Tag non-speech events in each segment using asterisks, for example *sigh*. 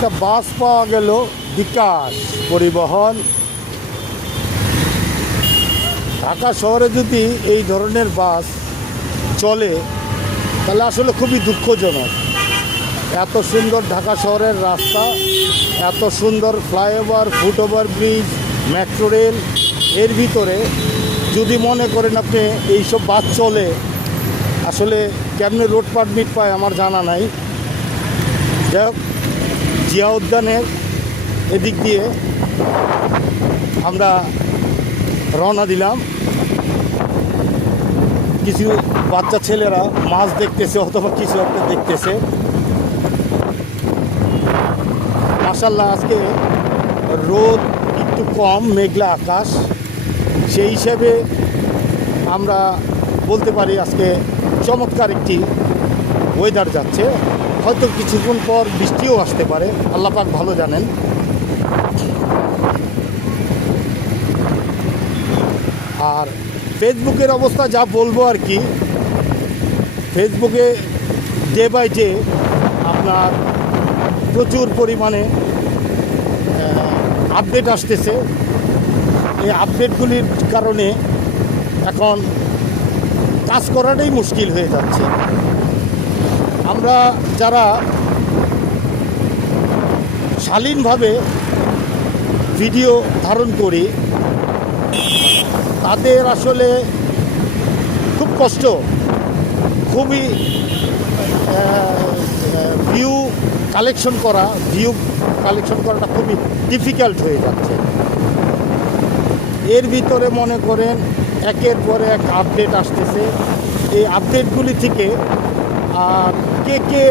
একটা বাস পাওয়া গেল বিকাশ পরিবহন। ঢাকা শহরে যদি এই ধরনের বাস চলে, তাহলে আসলে খুবই দুঃখজনক। এত সুন্দর ঢাকা শহরের রাস্তা, এত সুন্দর flyover, footover bridge, metro rail, এর ভিতরে যদি মনে করেন আপনি এইসব বাস চলে, আসলে কেমনে রোড পারমিট পায় আমার জানা নাই। যাই হোক জিয়া উদ্যানের এদিক দিয়ে আমরা রওনা দিলাম। কিছু বাচ্চা ছেলেরা মাছ দেখতেছে অথবা কিছু একটা দেখতেছে। মাসাল্লাহ আজকে রোদ একটু কম, মেঘলা আকাশ। সেই হিসেবে আমরা বলতে পারি আজকে চমৎকার একটি ওয়েদার যাচ্ছে। হয়তো কিছুক্ষণ পর বৃষ্টিও আসতে পারে। আল্লাহ পাক ভালো জানেন। আর ফেসবুকের অবস্থা যা বলব আর কি, ফেসবুকে ডে বাই ডে আপনার প্রচুর পরিমাণে আপডেট আসতেছে। এই আপডেটগুলির কারণে এখন কাজ করাটাই মুশকিল হয়ে যাচ্ছে। আমরা যারা শালীনভাবে ভিডিও ধারণ করি, তাদের আসলে খুব কষ্ট, খুবই ভিউ কালেকশন করা ভিউ কালেকশন করাটা খুবই ডিফিকাল্ট হয়ে যাচ্ছে। এর ভিতরে মনে করেন, একের পরে এক আপডেট আসতেছে। এই আপডেটগুলি থেকে কে কে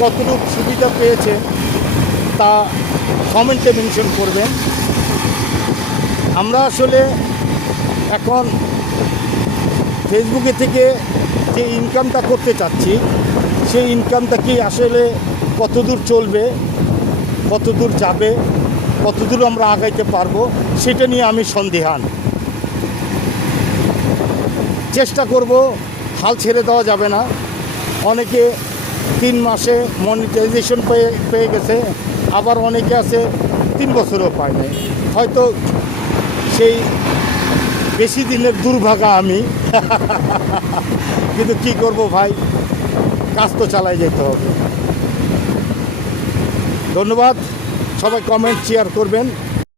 কতটুকু সুবিধা পেয়েছে তা কমেন্টে মেনশন করবেন। আমরা আসলে এখন ফেসবুকে থেকে যে ইনকামটা করতে চাচ্ছি, সেই ইনকামটা কি আসলে কতদূর চলবে, কতদূর যাবে, কতদূর আমরা আগাইতে পারব, সেটা নিয়ে আমি সন্দেহান। চেষ্টা করব, হাল ছেড়ে দেওয়া যাবে না। অনেকে তিন মাসে মনিটাইজেশন পেয়ে পেয়ে গেছে, আবার অনেকে আছে তিন বছরও পায় নাই। হয়তো সেই বেশি দিনের দুর্ভাগা আমি। *laughs* কিন্তু কি করব ভাই? কাজ তো চালাই যেতে হবে। ধন্যবাদ। সবাই কমেন্ট শেয়ার করবেন।